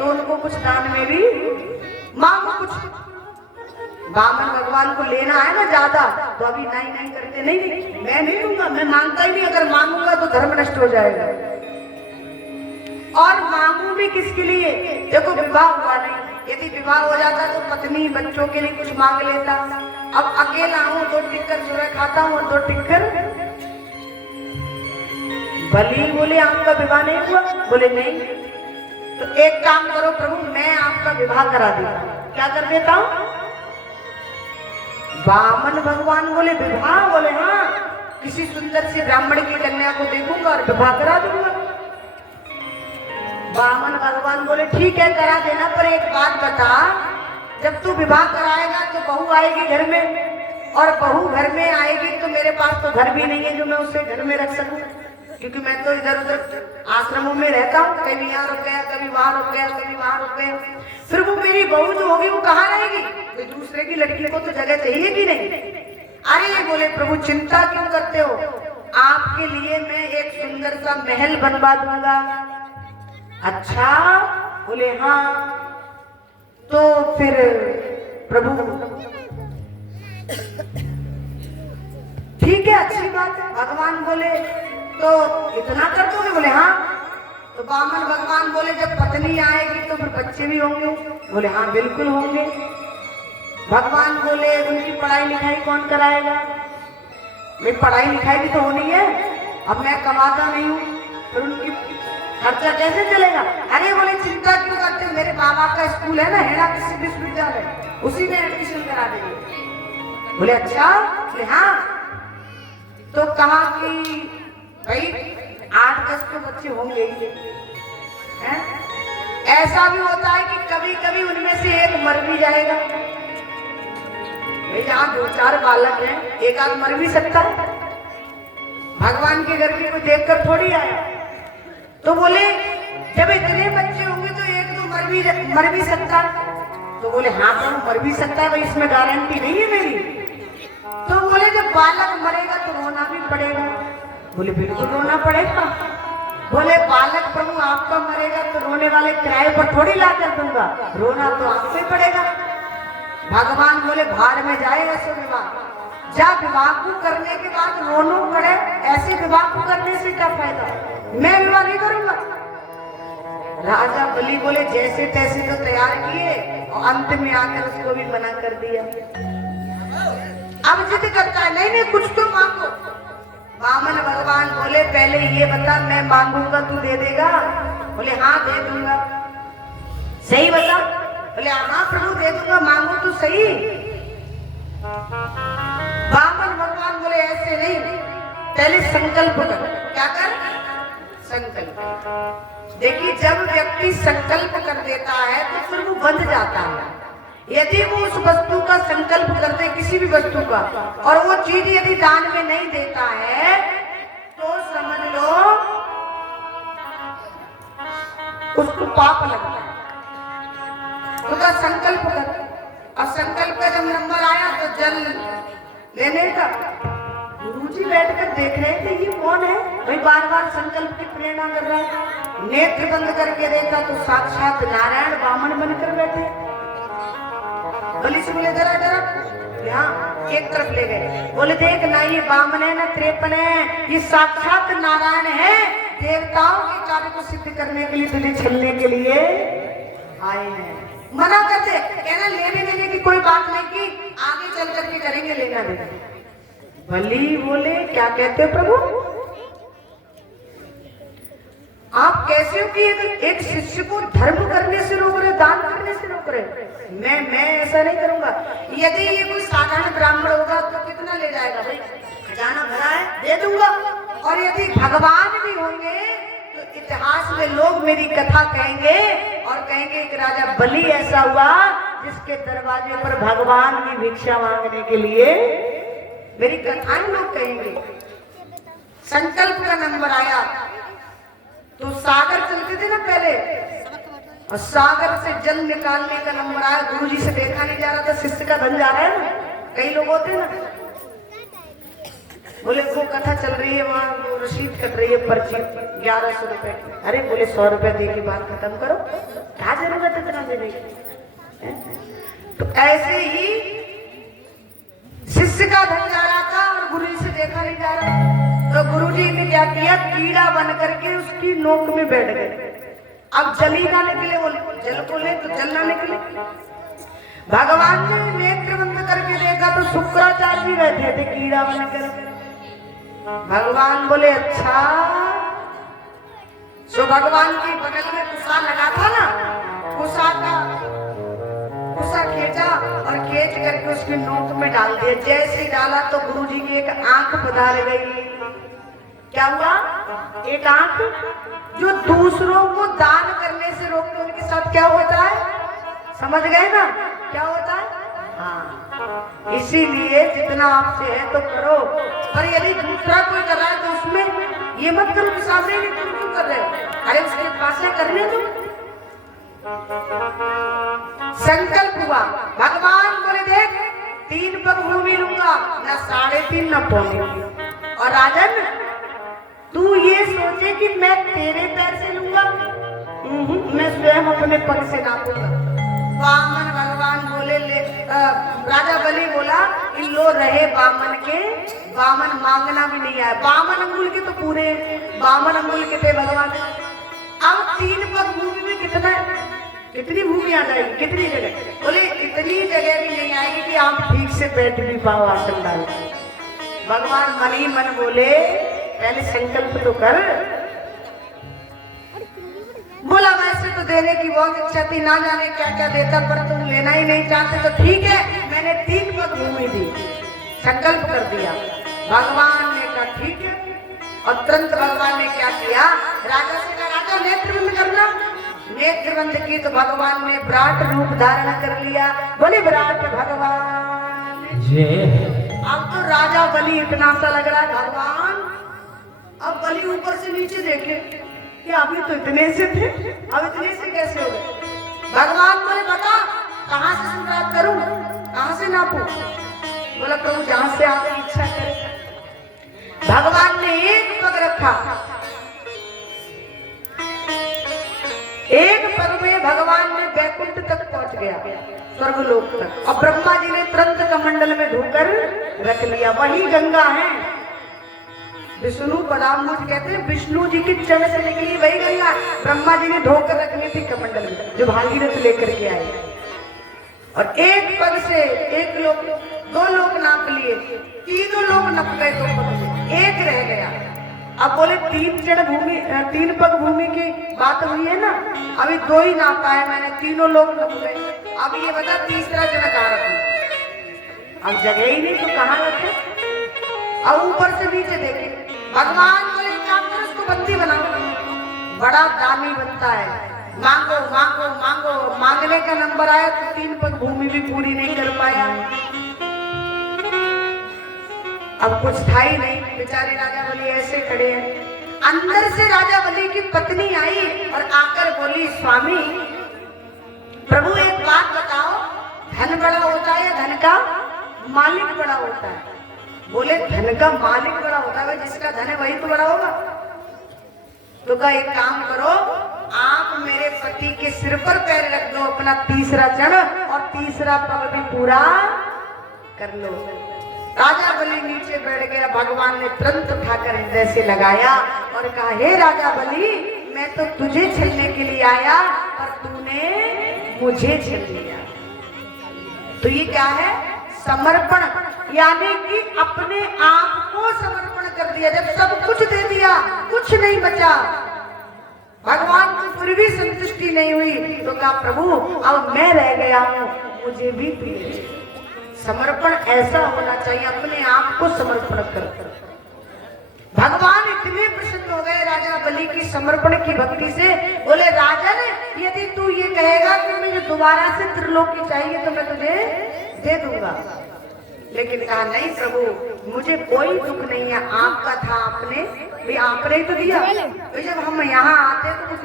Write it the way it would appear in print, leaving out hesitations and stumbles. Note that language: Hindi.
तो उनको कुछ दान में भी मांगो कुछ। बामन भगवान को लेना है ना ज्यादा, तो अभी नहीं नहीं करते, नहीं मैं नहीं दूंगा, मैं मांगता ही नहीं, अगर मांगूंगा तो धर्म नष्ट हो जाएगा। और मांगू भी किसके लिए? देखो विवाह हुआ नहीं, यदि विवाह हो जाता तो पत्नी बच्चों के लिए कुछ मांग लेता। अब अकेला हूँ, 2 टिक्कर सुबह खाता हूँ और 2 टिक्कर बलि। बोले आपका विवाह नहीं हुआ? बोले नहीं। तो एक काम करो प्रभु, मैं आपका विवाह करा देता हूँ। क्या कर देता हूँ? वामन भगवान बोले विवाह? बोले हाँ, किसी सुंदर सी ब्राह्मण की कन्या को देखूंगा और विवाह करा दूंगा। वामन भगवान बोले ठीक है करा देना, पर एक बात बता, जब तू विवाह कराएगा तो बहू आएगी घर में, और बहू घर में आएगी तो मेरे पास तो घर भी नहीं है जो मैं उसे घर में रख सकूं, क्योंकि मैं तो इधर उधर आश्रमों में रहता हूँ, कभी यहाँ रुक गया, कभी वहां रुक गया, कभी वहां रुक गया। फिर वो मेरी बहू जो होगी वो कहाँ रहेगी? तो दूसरे की लड़की को तो जगह चाहिए कि नहीं? अरे बोले प्रभु चिंता क्यों करते हो, आपके लिए मैं एक सुंदर सा महल बनवा दूंगा। अच्छा? बोले हाँ। तो फिर प्रभु ठीक है, अच्छी बात है। भगवान बोले तो इतना कर दोगे? बोले हाँ। तो वामन भगवान बोले जब पत्नी आएगी तो फिर बच्चे भी होंगे? बोले हाँ बिल्कुल होंगे। भगवान बोले उनकी पढ़ाई लिखाई कौन कराएगा? मेरी पढ़ाई लिखाई भी तो होनी है, अब मैं कमाता नहीं हूँ, फिर उनकी खर्चा कैसे चलेगा? अरे बोले चिंता क्यों करते हो, मेरे बाबा का स्कूल है ना हेड़ा कृषि विश्वविद्यालय, उसी में एडमिशन करा देंगे। बोले अच्छा? बोले हाँ। तो कहा कि भाई 8-10 तो बच्चे होंगे ही। ऐसा भी होता है कि कभी कभी उनमें से एक मर भी जाएगा। भाई जहाँ 2-4 बालक हैं, एक आध मर भी सकता है। भगवान के घर में कोई देखकर थोड़ी आया। तो बोले जब इतने बच्चे होंगे तो एक तो मर भी सकता। तो बोले हाँ प्रभु मर भी सकता है, भाई इसमें गारंटी नहीं है मेरी। तो बोले जब बालक मरेगा तो रोना भी पड़ेगा? बोले बिल्कुल रोना पड़ेगा। बोले बालक प्रभु आपका मरेगा तो रोने वाले किराए पर थोड़ी ला कर दूंगा, रोना तो आपको ही पड़ेगा। भगवान बोले भार में जाए ऐसे विवाह, जब विवाह को करने के बाद रोनो पड़े, ऐसे विवाह को करने से क्या फायदा? मैं विवाह नहीं करूंगा। राजा बलि बोले जैसे तैसे तो तैयार किए और अंत में आकर उसको भी मना कर दिया। अब जिद करता है नहीं नहीं कुछ तो मांगो। वामन भगवान बोले पहले ये बता मैं मांगूंगा तू दे देगा? बोले हाँ दे दूंगा। सही बता? बोले हाँ प्रभु दे दूंगा, मांगो तो सही। वामन भगवान बोले ऐसे नहीं, पहले संकल्प कर। क्या कर? संकल्प। देखिए जब व्यक्ति संकल्प कर देता है तो फिर वो बंध जाता है। यदि वो उस वस्तु का संकल्प करते, किसी भी वस्तु का, और वो चीज यदि दान में नहीं देता है तो समझ लो उसको पाप लगता है। उसका संकल्प कर, और संकल्प का जब नंबर आया तो जल लेने का। गुरुजी बैठकर देख रहे थे ये कौन है, भाई बार बार संकल्प की प्रेरणा कर रहा है। नेत्र बंद करके देखा तो साक्षात नारायण वामन बनकर बैठे। बलि से बोले जरा जरा, यहाँ एक तरफ ले गए। बोले देख ना ये वामन है ना त्रेपन है, ये साक्षात नारायण है, देवताओं के कार्य को सिद्ध करने के लिए, तुझे छलने के लिए आए हैं। मना करते, कहना लेने देने की कोई बात नहीं की, आगे चल करके करेंगे लेना देना। बलि बोले क्या कहते हो प्रभु, आप कैसे हो कि एक शिष्य को धर्म करने से रोक रहे, दान करने से रोक रहे? मैं ऐसा नहीं करूंगा। यदि ये कोई साधारण ब्राह्मण होगा तो कितना ले जाएगा? भाई खजाना भरा है दे दूंगा। और यदि भगवान भी होंगे तो इतिहास में लोग मेरी कथा कहेंगे और कहेंगे एक राजा बलि ऐसा हुआ जिसके दरवाजे पर भगवान की भिक्षा मांगने के लिए, मेरी कथाएं लोग कहेंगे। संकल्प का नंबर आया तो सागर चलते थे ना पहले, और सागर से जल निकालने का नंबर आया। गुरुजी से देखा नहीं जा रहा था, शिष्य का धन जा रहा है ना, कई लोग होते ना। बोले वो कथा चल रही है वहां, वो रसीद कट रही है पर्ची 1100 रुपए। अरे बोले 100 रुपए दे के बात खत्म करो, क्या जरूरत बच्चे नहीं। तो ऐसे ही शिष्य का धन जा रहा था और गुरु से देखा नहीं जा रहा, तो गुरु जी ने क्या किया, कीड़ा बन करके उसकी नोक में बैठ गए। अब जल ही ना निकले, वो जल को ले तो जल ना निकले। भगवान ने नेत्र बंद करके देखा तो शुक्राचार्य जी बैठे थे कीड़ा बनकर। भगवान बोले अच्छा। सो भगवान की बगल में कुसा लगा था ना, कुसा खींचा और खींच करके उसकी नोक में डाल दिया। जैसे डाला तो गुरु जी की एक आंख पधार गई। क्या हुआ, एक आंख जो दूसरों को दान करने से रोकते उनके साथ क्या होता है, समझ गए ना क्या होता है। हाँ, इसीलिए जितना आपसे है तो करो, पर यदि दूसरा कोई कर रहा है तो उसमें ये मत करो कि सामने नहीं, तुम क्यों कर रहे हो, अरे उसके पास से करने दो। संकल्प हुआ, भगवान बोले देख 3 पग भूमि लूंगा, न 3.5 न 4.5। और राजन तू ये सोचे कि मैं तेरे पैर से लूंगा, मैं स्वयं अपने पग से नापूंगा। वामन भगवान बोले राजा बलि बोला इन लो रहे बामन के, बामन मांगना भी नहीं आया। 52 अंगुल के तो पूरे 52 अंगुल के थे भगवान। अब 3 पग भूमि में कितनी भूमि आ जाएगी, कितनी जगह, बोले इतनी जगह भी नहीं आएगी कि आप ठीक से बैठ भी पाओ आसन डाल। भगवान मन ही मन बोले पहले संकल्प तो कर। बोला वैसे तो देने की बहुत इच्छा थी, ना जाने क्या क्या देता, पर तुम लेना ही नहीं चाहते तो ठीक है, मैंने 3 पग भूमि दी, संकल्प कर दिया। भगवान ने कहा ठीक है, और तुरंत भगवान ने क्या किया, राजा से कहा राजा नेत्र बंद करना। नेत्र बंद की तो भगवान ने विराट रूप धारण कर लिया। बोले विराट भगवान। अब तो राजा बलि इतना सा लग रहा है भगवान, अब बलि ऊपर से नीचे देखे कि अभी तो इतने से थे, अब इतने से कैसे हो गए। भगवान बोले बता कहां से शुरुआत करूं, कहां से नापू। बोला प्रभु जहां से आपकी इच्छा करे। भगवान ने एक पग रखा, एक पग में भगवान ने वैकुंठ तक पहुंच गया, स्वर्गलोक तक। और ब्रह्मा जी ने तुरंत कमंडल में धोकर रख लिया। वही गंगा है, विष्णु पदाम्बुज कहते हैं, विष्णु जी की चरण से निकली वही गंगा ब्रह्मा जी ने धोकर रखनी थी कमंडल में, जो भागीरथ लेकर के आए। और एक पग से 1 लोक 2 लोक नाप लिए, 3 लोक नप गए, 2 पग से 1 रह गया। अब बोले 3 पग भूमि की बात हुई है ना, अभी 2 ही नापा है मैंने, 3 लोक नप गए। अब ये बता तीसरा जन कहाँ रखूं, अब जगह ही नहीं तो कहाँ रखे। अब ऊपर से नीचे देखे, भगवान बोले काम करो उसको बंदी बनाओ, बड़ा दानी बनता है, मांगो मांगो मांगो। मांगने का नंबर आया तो 3 पग भूमि भी पूरी नहीं कर पाया। अब कुछ था ही नहीं, बेचारे राजा बलि ऐसे खड़े हैं। अंदर से राजा बलि की पत्नी आई और आकर बोली स्वामी प्रभु एक बात बताओ, धन बड़ा होता है या धन का मालिक बड़ा होता है। बोले धन का मालिक बड़ा होता है, जिसका धन है वही तो बड़ा होगा। तो कहा एक काम करो, आप मेरे पति के सिर पर पैर रख दो अपना तीसरा चरण, और तीसरा पग भी पूरा कर लो। राजा बलि नीचे बैठ गया। भगवान ने तुरंत उठाकर हृदय से लगाया और कहा हे राजा बलि मैं तो तुझे छलने के लिए आया, पर तूने मुझे छल लिया। तो ये क्या है, समर्पण, यानी कि अपने आप को समर्पण कर दिया। जब सब कुछ दे दिया कुछ नहीं बचा, भगवान को फिर भी संतुष्टि नहीं हुई, तो कहा प्रभु अब मैं रह गया हूं, मुझे भी प्रिय। समर्पण ऐसा होना चाहिए, अपने आप को समर्पण कर। भगवान इतने प्रसन्न हो गए राजा बलि की समर्पण की भक्ति से। बोले राजन यदि तू ये कहेगा कि मुझे दोबारा से त्रिलोकी चाहिए तो मैं तुझे दे दूंगा, लेकिन कहा नहीं प्रभु मुझे कोई दुख नहीं है, आपका था, आपने भी आपने ही तो दिया। तो जब हम यहाँ आते तो